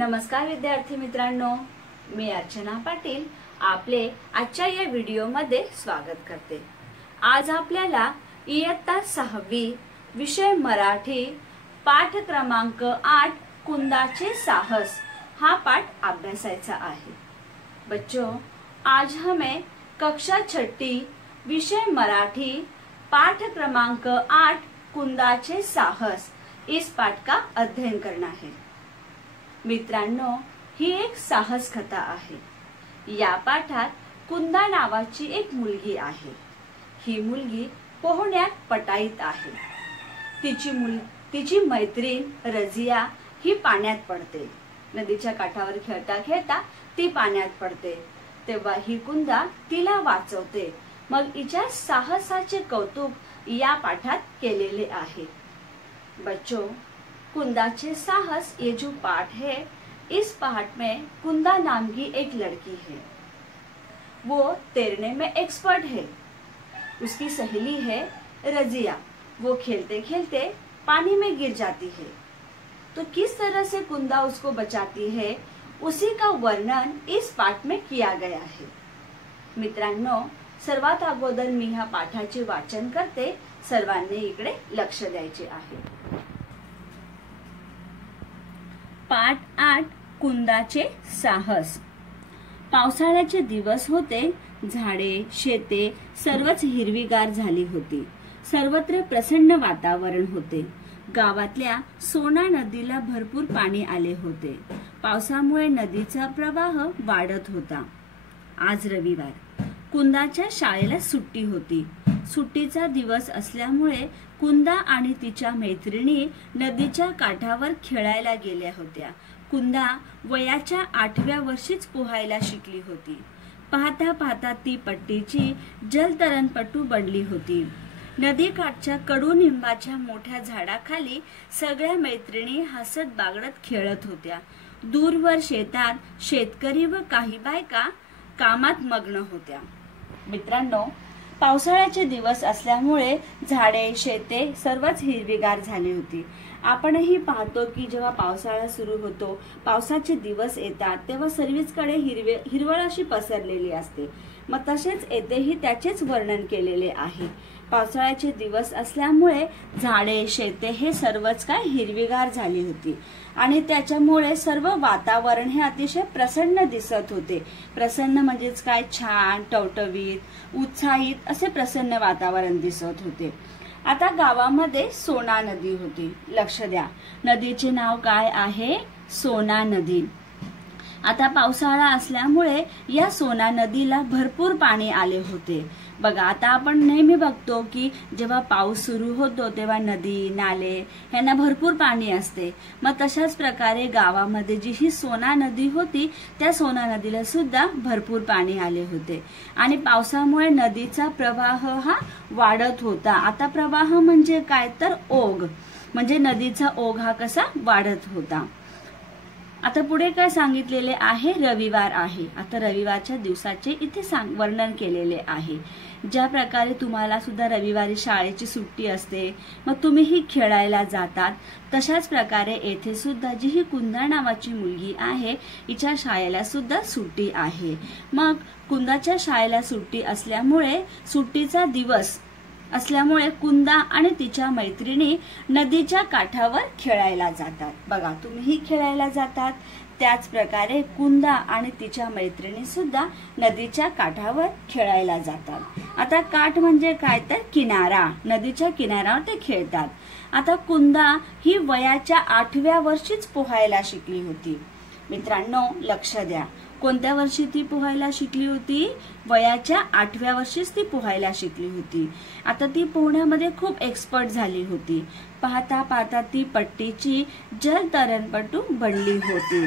नमस्कार विद्यार्थी मित्रांनो, मी अर्चना पाटील आपले आजच्या या व्हिडिओमध्ये स्वागत करते। आज आपल्याला इयत्ता 6वी विषय मराठी पाठ क्रमांक 8 कुंदाचे साहस हा पाठ अभ्यासायचा आहे। बच्चों, आज हमें कक्षा 6 विषय मराठी पाठ क्रमांक 8 कुंदाचे साहस इस पाठ का अध्ययन करना है। मित्रांनो, ही एक साहस कथा आहे। या पाठात कुंदा नावाची एक मुलगी आहे। ही मुलगी पोहण्यात पटाईत आहे। तिची मैत्रीण रजिया ही पाण्यात पडते। नदीच्या काठावर खेळता खेळता ती पाण्यात पडते, तेव्हा ही कुंदा तिला वाचवते। मग हिच्या साहसाचे कौतुक या पाठात केलेले आहे। बच्चों, कुंदाचे साहस ये जो पाठ है, इस पाठ में कुंदा नाम की एक लड़की है। वो तैरने में एक्सपर्ट है। उसकी सहेली है रजिया। वो खेलते खेलते पानी में गिर जाती है, तो किस तरह से कुंदा उसको बचाती है उसी का वर्णन इस पाठ में किया गया है। मित्रांनो, सर्वात अगोदर मी ह्या पाठाचे वाचन करते। सर्वांनी इकडे लक्ष द्यायचे आहे। पाठ 8 कुंदाचे साहस। पावसाळ्याचे दिवस होते। झाडे, शेते सर्वच हिरवीगार झाली होती। सर्वत्र प्रसन्न वातावरण होते। गावातल्या सोना नदीला भरपूर पाणी आले होते। पावसामुळे नदीचा प्रवाह वाढत होता। आज रविवार। कुंदाच्या शाळेला सुट्टी होती। सुट्टीचा दिवस असल्यामुळे कुंदा आणि तिच्या मैत्रिणी नदीच्या काठावर खेळायला गेल्या होत्या। कुंदा वयाच्या 8व्या वर्षीच पोहायला शिकली होती। पाहता पाहता ती पट्टीची जलतरणपटू बनली होती। नदीकाठच्या कडुनिंबाच्या मोठ्या झाडाखाली सगळ्या मैत्रिणी हसत बागडत खेळत होत्या। दूरवर शेतात शेतकरी व काही बायका कामात मग्न होत्या। मित्रांनो, पावसाळ्याचे दिवस असल्यामुळे झाडे, शेते सर्वच हिरवीगार झाली होती। आपणही पाहतो की जेव्हा पावसाळा सुरू होतो, पावसाचे दिवस येतात, तेव्हा सर्वीकडे हिरवळ अशी पसरलेली असते। मग तसेच येथेही त्याचेच वर्णन केलेले आहे। पावसाळ्याचे दिवस असल्यामुळे झाडे, शेते हे सर्वच काय हिरवीगार झाली होती आणि त्याच्यामुळे सर्व वातावरण हे अतिशय प्रसन्न दिसत होते। प्रसन्न म्हणजेच काय, छान, टवटवीत, उत्साहित असे प्रसन्न वातावरण दिसत होते। आता गावामध्ये सोना नदी होती। लक्ष द्या, नदीचे नाव काय आहे? सोना नदी। आता पावसाळा असल्यामुळे या सोना नदीला भरपूर पाणी आले होते। बघा, आता आपण नेहमी बघतो की जेव्हा पाऊस सुरू होतो तेव्हा नदी, नाले यांना भरपूर पाणी असते। मग तशाच प्रकारे गावामध्ये जी ही सोना नदी होती, त्या सोना नदीला सुद्धा भरपूर पाणी आले होते आणि पावसामुळे नदीचा प्रवाह हा वाढत होता। आता प्रवाह म्हणजे काय, तर ओघ, म्हणजे नदीचा ओघ हा कसा वाढत होता। आता पुढे काय सांगितलेले आहे? रविवार आहे। आता रविवारच्या दिवसाचे इथे वर्णन केलेले आहे। ज्या प्रकारे तुम्हाला सुद्धा रविवारी शाळेची सुट्टी असते, मग तुम्हीही खेळायला जातात, तशाच प्रकारे येथे सुद्धा जी ही कुंदा नावाची मुलगी आहे, हिच्या शाळेला सुद्धा सुट्टी आहे। मग कुंदाच्या शाळेला सुट्टी असल्यामुळे, सुट्टीचा दिवस असल्यामुळे कुंदा आणि तिच्या मैत्रिणी नदीच्या काठावर खेळायला जातात। बघा, तुम्हीही खेळायला जातात, त्याच प्रकारे कुंदा आणि तिच्या मैत्रिणी सुद्धा नदीच्या काठावर खेळायला जातात। आता काठ म्हणजे काय, तर किनारा, नदीच्या किनाऱ्यावर ते खेळतात। आता कुंदा ही वयाच्या 8व्या वर्षीच पोहायला शिकली होती। मित्रांनो, लक्ष द्या, कोणत्या वर्षी ती पोहायला शिकली होती? वयाच्या 8व्या वर्षीच ती पोहायला शिकली होती। आता ती पोहण्यामध्ये खूप एक्सपर्ट झाली होती। पाहता पाहता ती पट्टीची जलतरणपटू बनली होती।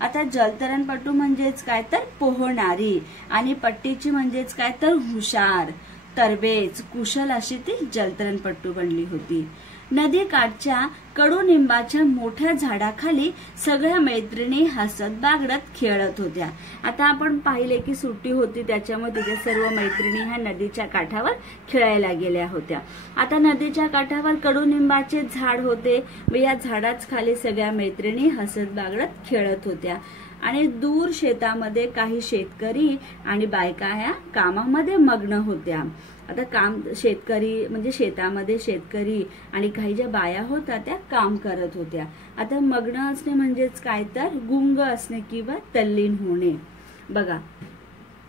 आता जलतरणपटू म्हणजेच काय, तर पोहणारी, आणि पट्टीची म्हणजेच काय, तर हुशार, तरबेज, कुशल अशी ती जलतरणपटू बनली होती। नदी काठच्या कडुनिंबाच्या मोठ्या झाडाखाली सगळ्या मैत्रिणी हसत बागडत खेळत होत्या। आता आपण पाहिले की सुट्टी होती, त्याच्यामुळे तिच्या सर्व मैत्रिणी ह्या नदीच्या काठावर खेळायला गेल्या होत्या। आता नदीच्या काठावर कडुनिंबाचे झाड होते व या झाडाच खाली सगळ्या मैत्रिणी हसत बागडत खेळत होत्या आणि दूर शेतामध्ये काही शेतकरी आणि बायका ह्या कामामध्ये मग्न होत्या। आता शेतकरी म्हणजे शेतामध्ये शेतकरी आणि काही ज्या बाया होत्या त्या काम करत होत्या। आता मग्न असणे म्हणजेच काय तर गुंग असणे किंवा तल्लीन होणे। बघा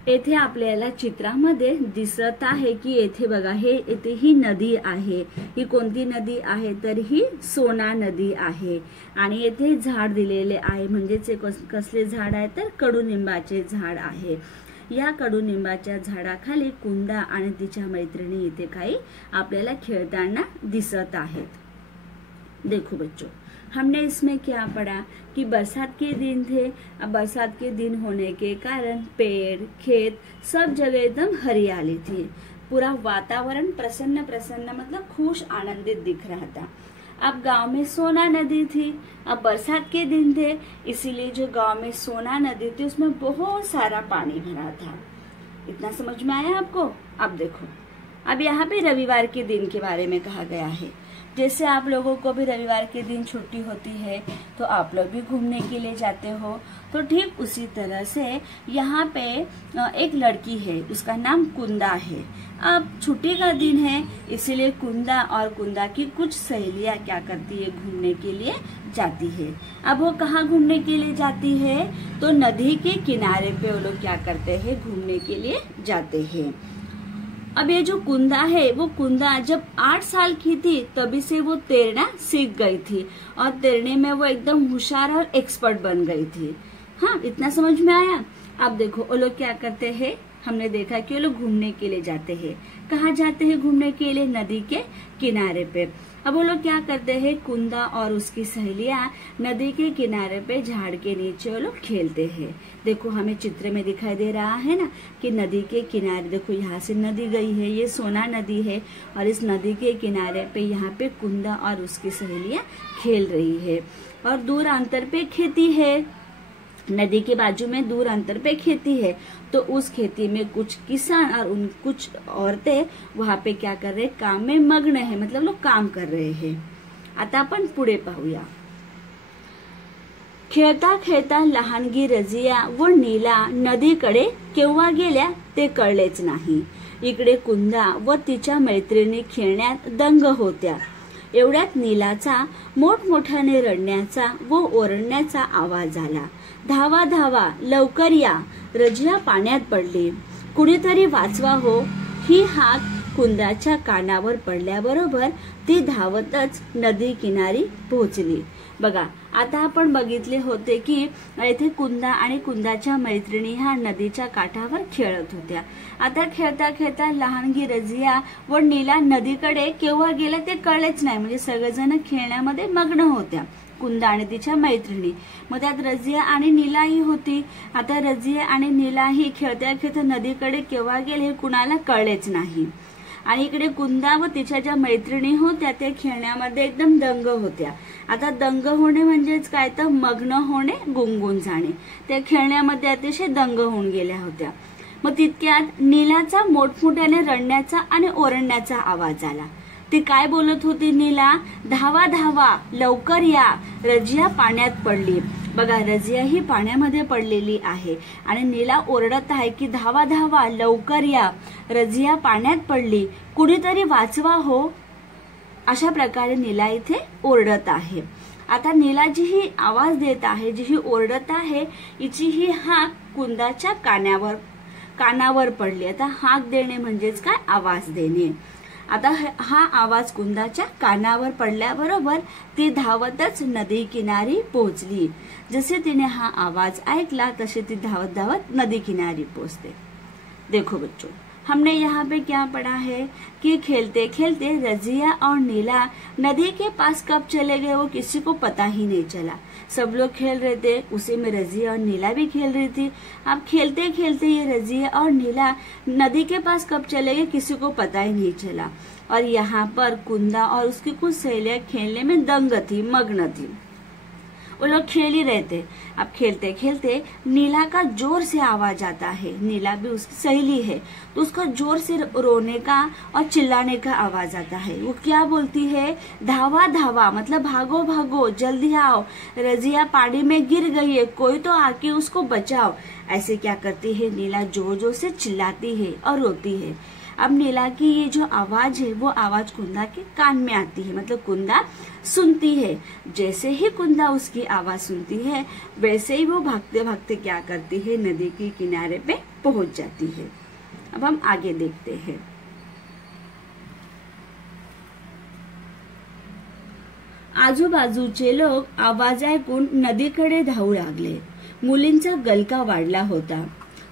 येथे आपल्याला चित्रामध्ये दिसत आहे की येथे बघा येथे ही नदी आहे। ही कोणती नदी आहे तर ही सोना नदी आहे आणि येथे झाड दिलेले आहे, म्हणजेच कसले झाड आहे तर कडुनिंबाचे झाड आहे। या कडुनिंबाच्या झाडाखाली कुंदा आणि तिच्या मैत्रिणी इथे काही आपल्याला खेळताना दिसत आहेत। देखो बच्चों, हमने इसमें क्या पढ़ा कि बरसात के दिन थे। अब बरसात के दिन होने के कारण पेड़ खेत सब जगह एकदम हरियाली थी, पूरा वातावरण प्रसन्न प्रसन्न मतलब खुश आनंदित दिख रहा था। अब गांव में सोना नदी थी। अब बरसात के दिन थे, इसीलिए जो गांव में सोना नदी थी उसमें बहुत सारा पानी भरा था। इतना समझ में आया आपको? अब देखो, अब यहाँ पे रविवार के दिन के बारे में कहा गया है। जैसे आप लोगों को भी रविवार के दिन छुट्टी होती है तो आप लोग भी घूमने के लिए जाते हो, तो ठीक उसी तरह से यहाँ पे एक लड़की है, उसका नाम कुंदा है। अब छुट्टी का दिन है, इसीलिए कुंदा और कुंदा की कुछ सहेलियां क्या करती है, घूमने के लिए जाती है। अब वो कहाँ घूमने के लिए जाती है तो नदी के किनारे पे वो लोग क्या करते हैं, घूमने के लिए जाते हैं। अब ये जो कुंदा है, वो कुंदा जब 8 साल की थी तभी से वो तैरना सीख गई थी और तैरने में वो एकदम होशियार और एक्सपर्ट बन गई थी। हाँ, इतना समझ में आया? अब देखो वो लोग क्या करते हैं, हमने देखा कि वो लोग घूमने के लिए जाते हैं। कहाँ जाते हैं घूमने के लिए? नदी के किनारे पे। अब वो लोग क्या करते हैं, कुंदा और उसकी सहेलियां नदी के किनारे पे झाड़ के नीचे वो लोग खेलते हैं। देखो हमें चित्र में दिखाई दे रहा है ना कि नदी के किनारे, देखो यहाँ से नदी गई है, ये सोना नदी है और इस नदी के किनारे पे यहाँ पे कुंदा और उसकी सहेलियां खेल रही है और दूर अंतर पे खेती है। नदी के बाजू में दूर अंतर पे खेती है, तो उस खेती में कुछ किसान और कुछ औरतें वहां पे क्या कर रहे, काम में मग्न है, मतलब लोग काम कर रहे हैं। आता आपण पुढे पाहूया। खेळता खेळता लहानगी रजिया व नीला नदीकडे केव्हा गेल्या ते कळलेच नाही। इकडे कुंदा व तिच्या मैत्रिणी खेळण्यात दंग होत्या। एवढ्यात नीलाचा मोठमोठ्याने रडण्याचा व ओरडण्याचा आवाज आला। धावा धावा, लवकर या, रजिया पाण्यात पडली, कुणीतरी वाचवा हो। ही हाक कुंदाच्या कानावर पडल्याबरोबर ती धावतच नदी किनारी पोहोचली। बघा आता आपण बघितले होते की येथे कुंदा आणि कुंदाच्या मैत्रिणी ह्या नदीच्या काठावर खेळत होत्या। आता खेळता खेळता लहानगी रजिया व नीला नदीकडे केव्हा गेल्या ते कळलेच नाही, म्हणजे सगळेजण खेळण्यामध्ये मग्न होत्या, कुंदा आणि तिच्या मैत्रिणी। मग त्यात रजिया आणि नीलाही होती। आता रजिया आणि नीलाही खेळत्या खेळता नदीकडे केव्हा गेले हे कुणाला कळलेच नाही आणि इकडे कुंदा व तिच्या ज्या मैत्रिणी होत्या त्या खेळण्यामध्ये एकदम दंग होत्या। आता दंग होणे म्हणजेच काय तर मग्न होणे, गुंगून जाणे। त्या खेळण्यामध्ये अतिशय दंग होऊन गेल्या होत्या। मग तितक्यात नीलाचा मोठमोठ्याने रडण्याचा आणि ओरडण्याचा आवाज आला। ती काय बोलत होती नीला? धावा धावा, लवकर या, रजिया पाण्यात पडली। बघा रजिया ही पाण्यामध्ये पडलेली आहे आणि नीला ओरडत आहे की धावा धावा, लवकर या, रजिया पाण्यात पडली, कुणीतरी वाचवा हो। अशा प्रकारे नीला इथे ओरडत आहे। आता नीला जी ही आवाज देत आहे, जी ही ओरडत आहे, हिची ही हाक कुंदाच्या कानावर पडली। आता हाक देणे म्हणजेच काय, आवाज देणे। आता हा आवाज कुंदाच्या कानावर पडल्याबरोबर ती धावतच नदी किनारी पोहोचली। जसे तिने हा आवाज ऐकला तसे ती धावत धावत नदी किनारी पहुंचते। देखो बच्चों, हमने यहाँ पे क्या पढ़ा है कि खेलते खेलते रजिया और नीला नदी के पास कब चले गए वो किसी को पता ही नहीं चला। सब लोग खेल रहे थे, उसी में रजिया और नीला भी खेल रही थी। अब खेलते खेलते ये रजिया और नीला नदी के पास कब चले गए किसी को पता ही नहीं चला। और यहाँ पर कुंदा और उसकी कुछ सहेलियां खेलने में दंग थी, मग्न थी। वो लोग खेल ही रहे थे। अब खेलते खेलते नीला का जोर से आवाज आता है। नीला भी उसकी सहेली है, तो उसका जोर से रोने का और चिल्लाने का आवाज आता है। वो क्या बोलती है, धावा धावा, मतलब भागो भागो, जल्दी आओ, रजिया पानी में गिर गई है, कोई तो आके उसको बचाओ। ऐसे क्या करती है, नीला जोर जोर से चिल्लाती है और रोती है। अब नीला की ये जो आवाज है वो आवाज कुंदा के कान में आती है, मतलब कुंदा सुनती है। जैसे ही कुंदा उसकी आवाज सुनती है वैसे ही वो भागते भागते क्या करती है, नदी के किनारे पे पहुंच जाती है। अब हम आगे देखते हैं। आजूबाजूचे लोक आवाज ऐकून नदीकडे धावू लागले। मुलींचा गलका वाढला होता।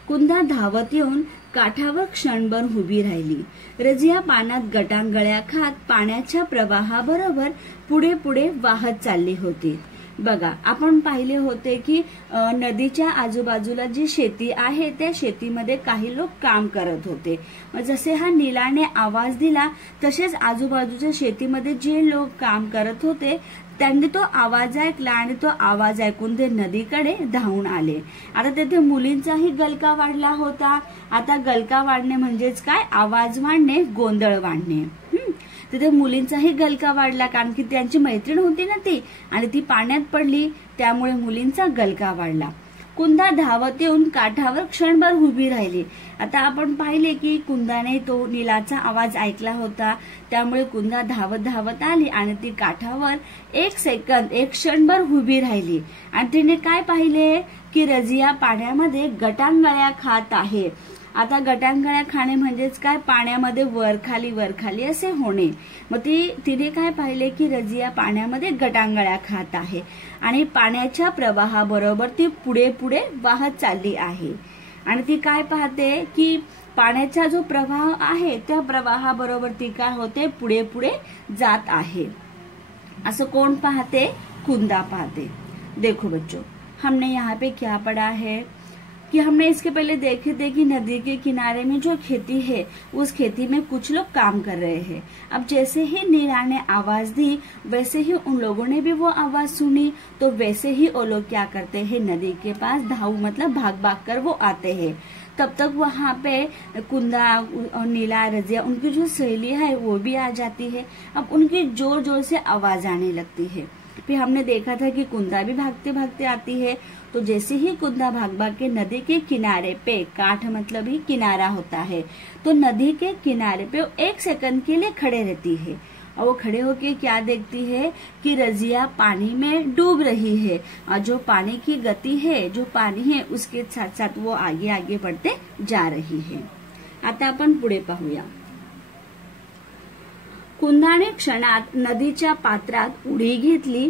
कुंदा धावत येऊन काठावर क्षणभर उभी राहिली। रजिया पाण्यात गटांगळ्या खात पाण्याच्या प्रवाहाबरोबर पुढे पुढे वाहत चालली होती। बघा, आपण पाहिले होते की नदीच्या आजूबाजूला जी शेती आहे त्या शेतीमध्ये काही लोक काम करत होते। जसे हा नीलाने आवाज दिला तसेच आजूबाजूच्या शेतीमध्ये जे लोक काम करत होते त्यांनी तो आवाज ऐकला आणि तो आवाज ऐकून ते नदीकडे धावून आले। आता तेथे मुलींचाही गलका वाढला होता। आता गलका वाढणे म्हणजेच काय, आवाज वाढणे, गोंधळ वाढणे। तिथे मुलींचाही गलका वाढला, कारण की त्यांची मैत्रीण होती ना ती, आणि ती पाण्यात पडली, त्यामुळे मुलींचा गलका वाढला। कुंदा धावत येऊन काठावर क्षणभर उभी राहिली। आता आपण पाहिले की कुंदाने तो नीलाचा आवाज ऐकला होता, त्यामुळे कुंदा धावत धावत आली आणि ती काठावर एक क्षणभर उभी राहिली। आणि तिने काय पाहिले की रजिया पाण्यामध्ये गटांगळ्या खात आहे। आता गटांगळ्या खाणे म्हणजेच काय, पाण्यामध्ये वरखाली असे होणे। मग तिने काय पाहिले की रजिया पाण्यामध्ये गटांगळ्या खात आहे आणि पाण्याच्या प्रवाहाबरोबर ती पुढे पुढे वाहत चालली आहे। आणि ती काय पाहते की पाण्याचा जो प्रवाह आहे त्या प्रवाहाबरोबर ती काय होते, पुढे पुढे जात आहे। असं कोण पाहते, कुंदा पाहते। देखो बच्चों, हमने यहाँ पे क्या पढ़ा है कि हमने इसके पहले देखे थे कि नदी के किनारे में जो खेती है उस खेती में कुछ लोग काम कर रहे हैं। अब जैसे ही नीला ने आवाज दी वैसे ही उन लोगों ने भी वो आवाज सुनी, तो वैसे ही वो लोग क्या करते हैं, नदी के पास धाव मतलब भाग भाग कर वो आते हैं। तब तक वहाँ पे कुंदा और नीला, रजिया, उनकी जो सहेली है वो भी आ जाती है। अब उनकी जोर जोर से आवाज आने लगती है। फिर हमने देखा था कि कुंदा भी भागते भागते आती है। तो जैसे ही कुंदा भाग भाग के नदी के किनारे पे, काठ मतलब ही किनारा होता है, तो नदी के किनारे पे 1 सेकंड के लिए खड़े रहती है। और वो खड़े होके क्या देखती है कि रजिया पानी में डूब रही है, और जो पानी की गति है, जो पानी है उसके साथ साथ वो आगे आगे बढ़ते जा रही है। आता आपण पुढे पाहूया। कुंदाने क्षणात नदीच्या पात्रात उडी घेतली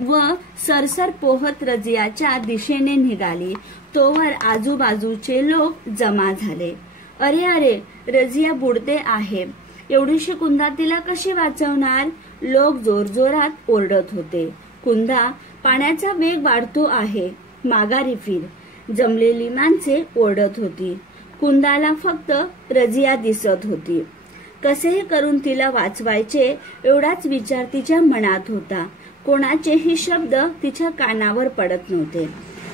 व सरसर पोहत रजियाच्या दिशेने निघाली। तोवर आजूबाजूचे लोक जमा झाले। अरे अरे, रजिया बुडते आहे, एवढीशी कुंदा तिला कशी वाचवणार? लोक जोरजोरात ओरडत होते। कुंदा, पाण्याचा वेग वाढतो आहे, माघारी फिर। जमलेली माणसे ओरडत होती। कुंदाला फक्त रजिया दिसत होती। कसेही करून तिला वाचवायचे एवढाच विचार तिच्या मनात होता। कोणाचेही शब्द तिच्या कानावर पडत नव्हते।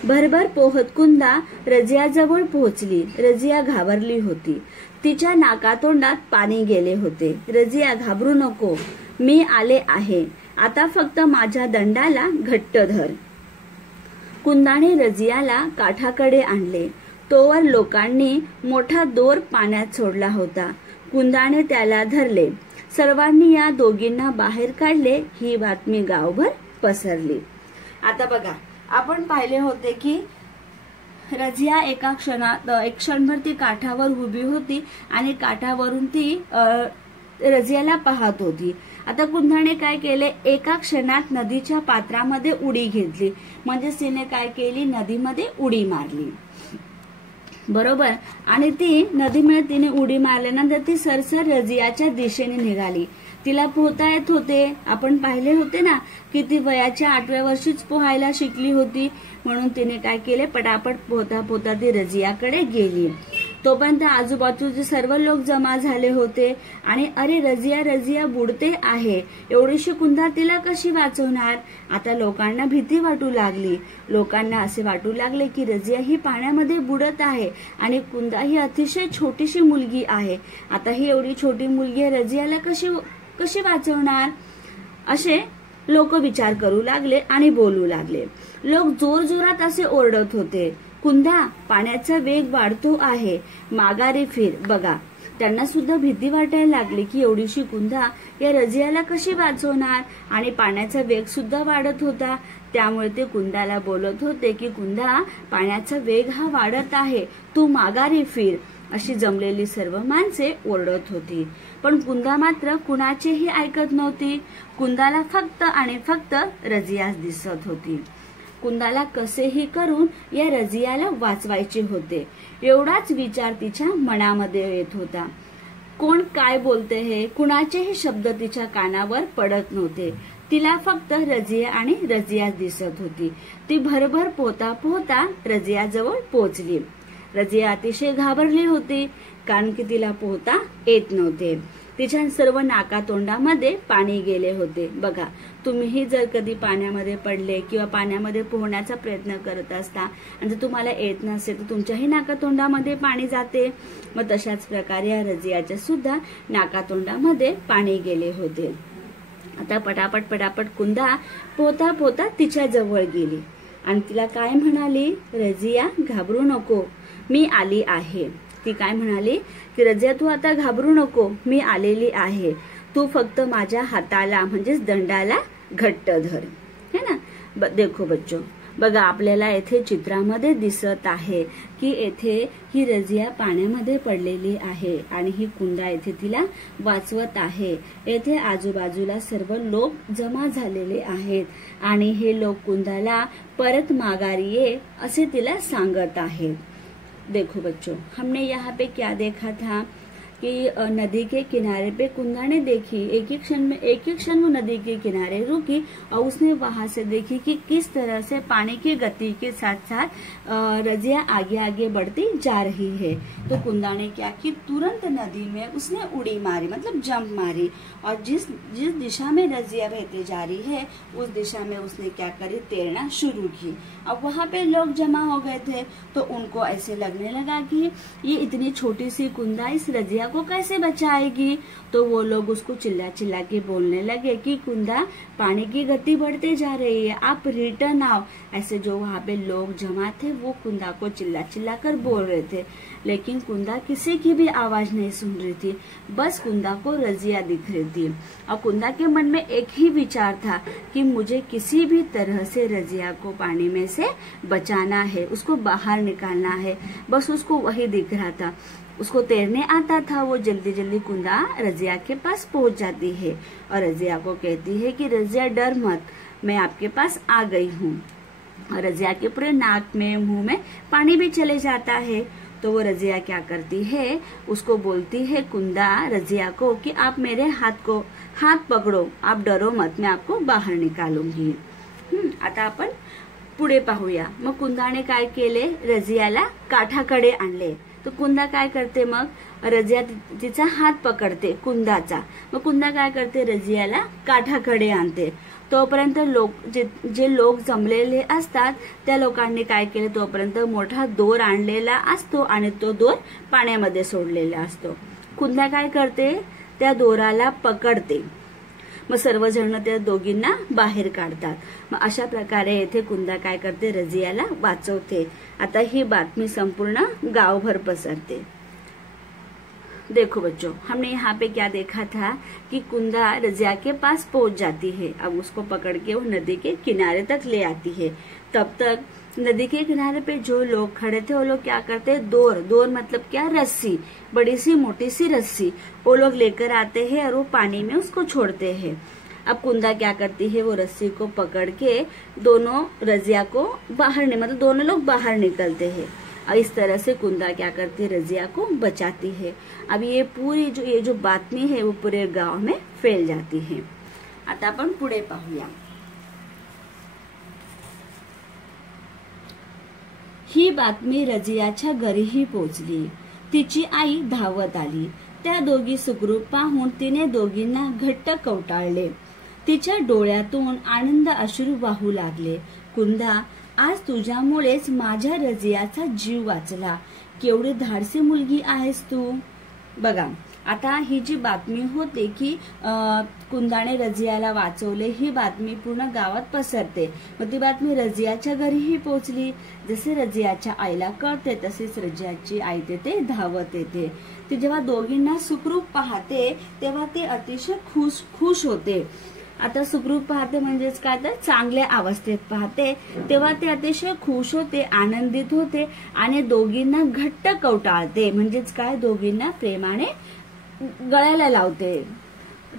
भरभर पोहत कुंदा रजियाजवळ पोहोचली। रजिया घाबरली होती। तिच्या नाकातोंडात पाणी गेले होते। रजिया, घाबरू नको, मी आले आहे, आता फक्त माझ्या दंडाला घट्ट धर। कुंदाने रजियाला काठाकडे आणले। तोवर लोकांनी मोठा दोर पाण्यात सोडला होता। कुंदाने त्याला धरले। सर्वांनी या दोघींना बाहेर काढले। ही बातमी गावभर पसरली। आता बघा, आपण पाहिले होते की रजिया एक क्षणभर ती काठावर उभी होती आणि काठावरून ती रजियाला पाहत होती। आता कुंदाने काय केले, एका क्षणात नदीच्या पात्रामध्ये उडी घेतली, म्हणजे तिने काय केली, नदीमध्ये उडी मारली, बरोबर। आणि ती नदीमध्ये तिने उडी मारल्यानंतर ती सरसर रजियाच्या दिशेने निघाली। तिला पोहता येत होते, आपण पाहिले होते ना की ती वयाच्या 8व्या वर्षीच पोहायला शिकली होती, म्हणून तिने काय केले, पटापट पोहता पोहता ती रजियाकडे गेली। तोपर्यंत आजूबाजूचे सर्व लोक जमा झाले होते आणि अरे रजिया रजिया बुडते आहे, एवढीशी कुंदा तिला कशी वाचवणार. आता लोकांना भीती वाटू लागली. लोकांना असे वाटू लागले की रजिया ही पाण्यामध्ये बुडत आहे आणि कुंदा ही अतिशय छोटीशी मुलगी आहे. आता ही एवढी छोटी मुलगी रजियाला कशी वाचवणार. असे लोक विचार करू लागले आणि बोलू लागले. लोक जोर जोरात असे ओरडत होते, कुंदा पाण्याचा वेग वाढतो आहे, माघारी फिर. बघा, त्यांना सुद्धा भीती वाटायला लागली की एवढीशी कुंदा या रजियाला कशी वाचवणार आणि पाण्याचा वेग सुद्धा वाढत होता. त्यामुळे ते कुंदाला बोलत होते की कुंदा पाण्याचा वेग हा वाढत आहे, तू माघारी फिर. अशी जमलेली सर्व माणसे ओरडत होती. पण कुंदा मात्र कुणाचेही ऐकत नव्हती. कुंदाला फक्त आणि फक्त रजियाच दिसत होती. कुंदाला कसेही करून या रजियाला वाचवायचे होते, एवढाच विचार तिच्या मनामध्ये येत होता. कोण काय बोलते हे कुणाचेही शब्द तिच्या कानावर पडत नव्हते. तिला फक्त रजिया आणि रजियाच दिसत होती. ती भरभर पोहता पोहता रजियाजवळ पोहोचली. रजिया अतिशय घाबरली होती, कारण की तिला पोहता येत नव्हते. तिच्या सर्व नाकातोंडामध्ये पाणी गेले होते. बघा, तुम्हीही जर कधी पाण्यामध्ये पडले किंवा पाण्यामध्ये पोहण्याचा प्रयत्न करत असता आणि जर तुम्हाला येत नसेल तर तुमच्याही नाकातोंडामध्ये पाणी जाते. मग तशाच प्रकारे या रजियाच्या सुद्धा नाकातोंडामध्ये पाणी गेले होते. आता पटापट पटापट कुंदा पोहता पोहता तिच्या जवळ गेली आणि तिला काय म्हणाली, रजिया घाबरू नको, मी आली आहे. ती काय म्हणाली की रजिया तू आता घाबरू नको, मी आलेली आहे, तू फक्त माझ्या हाताला म्हणजेच दंडाला घट्ट धर. है ना. देखो बच्चो, बघा आपल्याला येथे चित्रामध्ये दिसत आहे की येथे ही रजिया पाण्यामध्ये पडलेली आहे आणि ही कुंदा येथे तिला वाचवत आहे. येथे आजूबाजूला सर्व लोक जमा झालेले आहेत आणि हे लोक कुंदाला परत माघारी ये असे तिला सांगत आहेत. देखो बच्चों, हमने यहाँ पे क्या देखा था कि नदी के किनारे पे कुंदा ने देखी, एक ही क्षण वो नदी के किनारे रुकी और उसने वहां से देखी कि किस तरह से पानी की गति के साथ साथ रजिया आगे आगे बढ़ती जा रही है. तो कुंदा ने क्या कि तुरंत नदी में उसने उड़ी मारी, मतलब जंप मारी, और जिस दिशा में रजिया बहती जा रही है उस दिशा में उसने क्या करी, तैरना शुरू की. अब वहां पे लोग जमा हो गए थे तो उनको ऐसे लगने लगा कि ये इतनी छोटी सी कुंदा इस रजिया को कैसे बचाएगी. तो वो लोग उसको चिल्ला चिल्ला के बोलने लगे कि कुंदा पानी की गति बढ़ते जा रही है, आप रिटर्न आओ. ऐसे जो वहां पे लोग जमा थे वो कुंदा को चिल्ला चिल्ला कर बोल रहे थे, लेकिन कुंदा किसी की भी आवाज नहीं सुन रही थी. बस कुंदा को रजिया दिख रही थी और कुंदा के मन में एक ही विचार था कि मुझे किसी भी तरह से रजिया को पानी में से बचाना है, उसको बाहर निकालना है. बस उसको वही दिख रहा था. उसको तैरने आता था. वो जल्दी जल्दी कुंदा रजिया के पास पहुंच जाती है और रजिया को कहती है कि रजिया डर मत, मैं आपके पास आ गई हूँ. और रजिया के पूरे नाक में मुंह में पानी भी चले जाता है. तो वो रजिया क्या करती है, उसको बोलती है कुंदा रजिया को कि आप मेरे हाथ पकडो, आप डरो मत, मैं आपको बाहेर निकालूंगी. आता आपण पुढे पाहूया. मग कुंदाने काय केले, रजियाला काठाकडे आणले. तो कुंदा काय करते, मग रजिया तिचा हात पकडते कुंदाचा. मग कुंदा काय करते, रजियाला काठाकडे आणते. तोपर्यंत जे लोक जमलेले असतात त्या लोकांनी काय केले, तोपर्यंत मोठा दोर आणलेला असतो आणि तो दोर पाण्यामध्ये सोडलेला असतो. कुंदा काय करते, त्या दोराला पकडते. मग सर्वजण त्या दोघींना बाहेर काढतात. मग अशा प्रकारे येथे कुंदा काय करते, रजियाला वाचवते. आता ही बातमी संपूर्ण गावभर पसरते. देखो बच्चों, हमने यहाँ पे क्या देखा था कि कुंदा रजिया के पास पहुंच जाती है. अब उसको पकड़ के वो नदी के किनारे तक ले आती है. तब तक नदी के किनारे पे जो लोग खड़े थे वो लोग क्या करते हैं, दोर मतलब क्या, रस्सी, बड़ी सी मोटी सी रस्सी वो लोग लेकर आते हैं और वो पानी में उसको छोड़ते हैं. अब कुंदा क्या करती है, वो रस्सी को पकड़ के दोनों रजिया को बाहर मतलब दोनों लोग बाहर निकलते हैं. और इस तरह से कुंदा क्या करती है, रजिया को बचाती है. अब ये जो बातमी है वो पूरे गांव में फैल जाती है. आता आपण पुढे पाहूया. ही बातमी रजियाच्या घरीही पोहोचली. तिची आई धावत आली. त्या दोघी सुखरूप पाहून तिने दोघींना घट्ट कवटाळले. तिच्या डोळ्यातून आनंद अश्रू वाहू लागले. कुंदा, आज तुझ्यामुळेच माझ्या रजियाचा जीव वाचला. केवढी धाडसी मुलगी आहेस तू. बघा, आता ही जी बातमी होते की कुंदाने रजियाला वाचवले, ही बातमी पूर्ण गावात पसरते. मग ती बातमी रजियाच्या घरीही पोहोचली. जसे रजियाच्या आईला कळते तसेच रजियाची आई तेथे धावत येते. ती जेव्हा दोघींना सुखरूप पाहते तेव्हा ते अतिशय खुश होते. आता सुखरूप पाहते म्हणजेच काय, तर चांगल्या अवस्थेत पाहते. तेव्हा ते अतिशय खुश होते, आनंदित होते आणि दोघींना घट्ट कवटाळते म्हणजेच काय, दोघींना प्रेमाने गळ्याला लावते.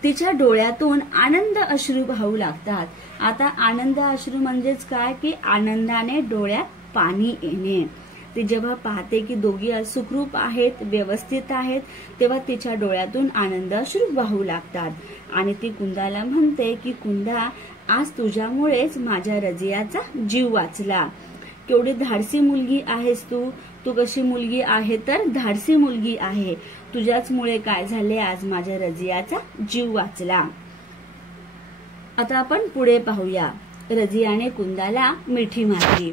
तिच्या डोळ्यातून आनंद अश्रू वाहू लागतात. आता आनंद अश्रू म्हणजेच काय, की आनंदाने डोळ्यात पाणी येणे. ती जेव्हा पाहते की दोघी सुखरूप आहेत, व्यवस्थित आहेत, तेव्हा तिच्या डोळ्यातून आनंद अश्रू वाहू लागतात आणि ती कुंदाला म्हणते की कुंदा, आज तुझ्यामुळेच माझ्या रजियाचा जीव वाचला. केवढी धाडसी मुलगी आहेस तू. तू कशी मुलगी आहे, तर धाडसी मुलगी आहे. तुझ्याचमुळे काय झाले, आज माझ्या रजियाचा जीव वाचला. आता आपण पुढे पाहूया. रजियाने कुंदाला मिठी मारली.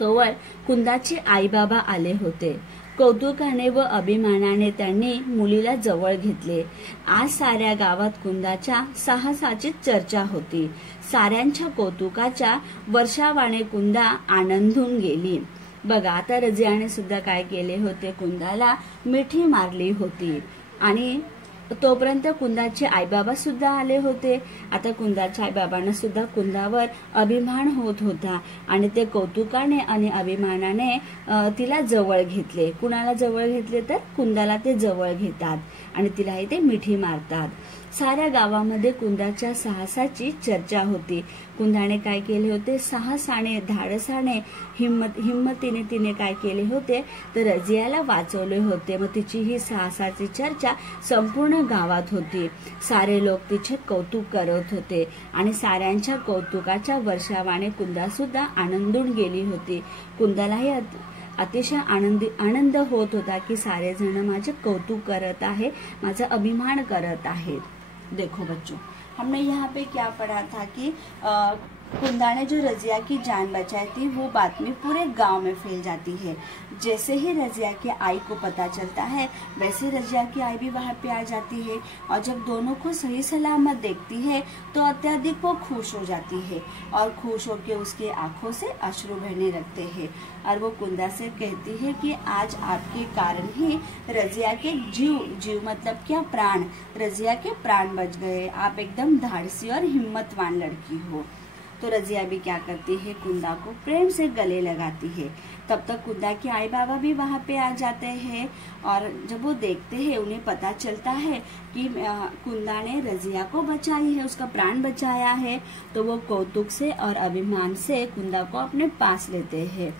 तोवर कुंदाचे आई बाबा आले होते. कौतुकाने व अभिमानाने त्यांनी मुलीला जवळ घेतले. आज साऱ्या गावात कुंदाच्या साहसाची चर्चा होती. साऱ्यांच्या कौतुकाच्या वर्षावाने कुंदा आनंदून गेली. बघा, आता रजियाने सुद्धा काय केले होते, कुंदाला मिठी मारली होती आणि तोपर्यंत कुंदाचे आईबाबा सुद्धा आले होते. आता कुंदाच्या आईबाबांना सुद्धा कुंदावर अभिमान होत होता आणि ते कौतुकाने आणि अभिमानाने तिला जवळ घेतले. कुणाला जवळ घेतले, तर कुंदाला ते जवळ घेतात आणि तिलाही ते मिठी मारतात. साऱ्या गावामध्ये कुंदाच्या साहसाची चर्चा होती. कुंदाने काय केले होते, साहसाने, धाडसाने, हिम्मतीने तिने काय केले होते, तर रजियाला वाचवले होते. मग तिची ही साहसाची चर्चा संपूर्ण गावात होती. सारे लोक तिचे कौतुक करत होते आणि साऱ्यांच्या कौतुकाच्या वर्षावाने कुंदा सुद्धा आनंदून गेली होती. कुंदालाही अतिशय आनंद होत होता की सारे जण माझे कौतुक करत आहे, माझा अभिमान करत आहेत. देखो बच्चों, हमने यहाँ पे क्या पढ़ा था कि कुंदा ने जो रजिया की जान बचाई थी, वो बात में पूरे गांव में फैल जाती है. जैसे ही रजिया की आई को पता चलता है, वैसे रजिया की आई भी वहाँ पे आ जाती है और जब दोनों को सही सलामत देखती है तो अत्यधिक वो खुश हो जाती है और खुश होकर उसके आंखों से अश्रु बहने लगते हैं और वो कुंदा से कहती है कि आज आपके कारण ही रजिया के जीव मतलब क्या, प्राण, रजिया के प्राण बच गए. आप एकदम धाड़सी और हिम्मतवान लड़की हो. तो रजिया भी क्या करती है, कुंदा को प्रेम से गले लगाती है. तब तक कुंदा के आई बाबा भी वहाँ पे आ जाते हैं और जब वो देखते हैं, उन्हें पता चलता है कि कुंदा ने रजिया को बचाई है, उसका प्राण बचाया है, तो वो कौतुक से और अभिमान से कुंदा को अपने पास लेते हैं.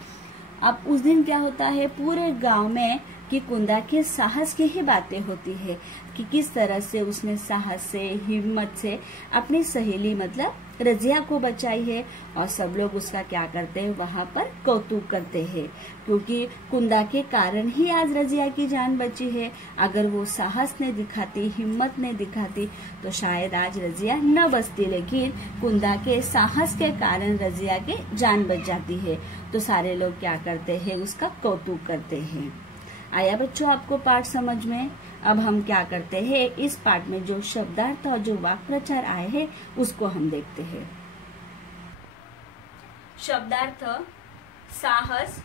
अब उस दिन क्या होता है, पूरे गांव में कि कुंदा के साहस की ही बातें होती है कि किस तरह से उसने साहस से, हिम्मत से अपनी सहेली मतलब रजिया को बचाई है और सब लोग उसका क्या करते हैं, वहाँ पर कौतुक करते हैं क्योंकि कुंदा के कारण ही आज रजिया की जान बची है. अगर वो साहस नहीं दिखाती, हिम्मत नहीं दिखाती तो शायद आज रजिया न बचती, लेकिन कुंदा के साहस के कारण रजिया की जान बच जाती है. तो सारे लोग क्या करते हैं, उसका कौतुक करते हैं. आया बच्चों आपको पाठ समझ में. अब हम क्या करते हैं, इस पाठ में जो शब्दार्थ और जो वाक्य प्रचार आए हैं उसको हम देखते हैं. शब्दार्थ: साहस,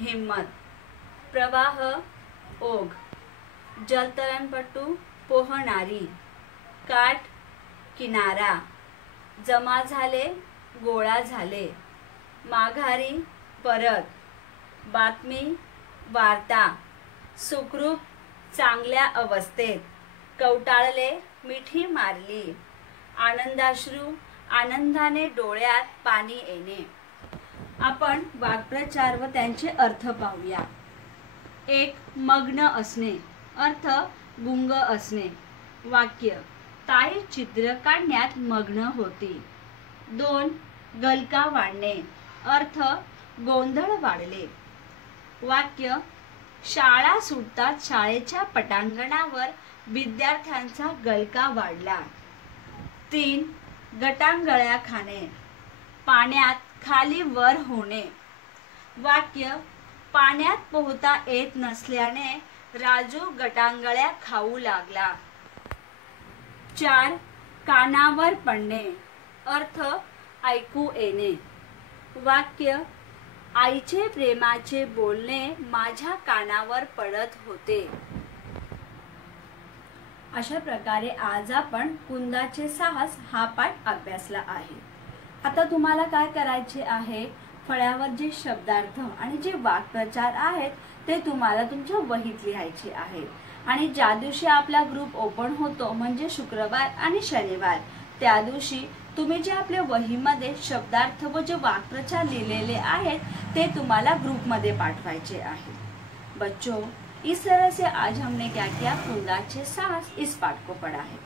हिम्मत. प्रवाह, ओघ. जलतरणपटू, पोहणारी. काठ, किनारा. जमा झाले, गोळा झाले. माघारी, परत. बातमी, वार्ता. सुखरूप, चांगल्या अवस्थेत. कवटाळले, मिठी मारली. आनंदाश्रू, आनंदाने डोळ्यात पाणी येणे. आपण वाक्प्रचार व त्यांचे अर्थ पाहूया. 1. मग्न असणे. अर्थ: गुंग असणे. वाक्य: ताई चित्र काढण्यात मग्न होती. 2. गलका वाढणे. अर्थ: गोंधळ वाढले. वाक्य: शाळा सुटताच शाळेच्या पटांगणावर विद्यार्थ्यांचा गलका वाढला. 3. गटांगळ्या खाणे. पाण्यात खाली वर होणे. वाक्य: पाण्यात पोहता येत नसल्याने राजू गटांगळ्या खाऊ लागला. 4. कानावर पडणे. अर्थ: ऐकू येणे. वाक्य: आईचे प्रेमाचे बोलणे माझ्या कानावर पडत होते. अशा प्रकारे आज आपण कुंदाचे साहस हा पाठ अभ्यासला आहे. आता तुम्हाला काय करायचे आहे, फळ्यावर जे शब्दार्थ आणि जे वाक्प्रचार आहेत ते तुम्हाला तुमच्या वहीत लिहायचे आहेत. आणि ज्या दिवशी आपला ग्रुप ओपन होतो म्हणजे शुक्रवार आणि शनिवार, त्या दिवशी तुम्ही जे आपल्या वहीमध्ये शब्दार्थ व जे वाक्प्रचार लिहिलेले आहेत ते तुम्हाला ग्रुप में पाठवायचे आहे. बच्चों, इस तरह से आज हमने क्या किया, कुंदाचे साहस इस पाठ को पढ़ा है.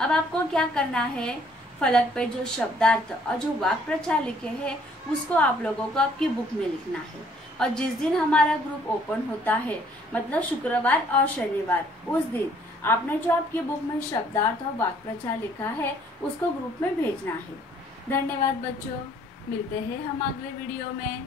अब आपको क्या करना है, फलक पे जो शब्दार्थ और जो वाक्प्रचार लिखे हैं उसको आप लोगों को आपकी बुक में लिखना है. और जिस दिन हमारा ग्रुप ओपन होता है मतलब शुक्रवार और शनिवार, उस दिन आपने जो आपकी बुक में शब्दार्थ और वाक्प्रचार लिखा है उसको ग्रुप में भेजना है. धन्यवाद बच्चों, मिलते हैं हम अगले वीडियो में.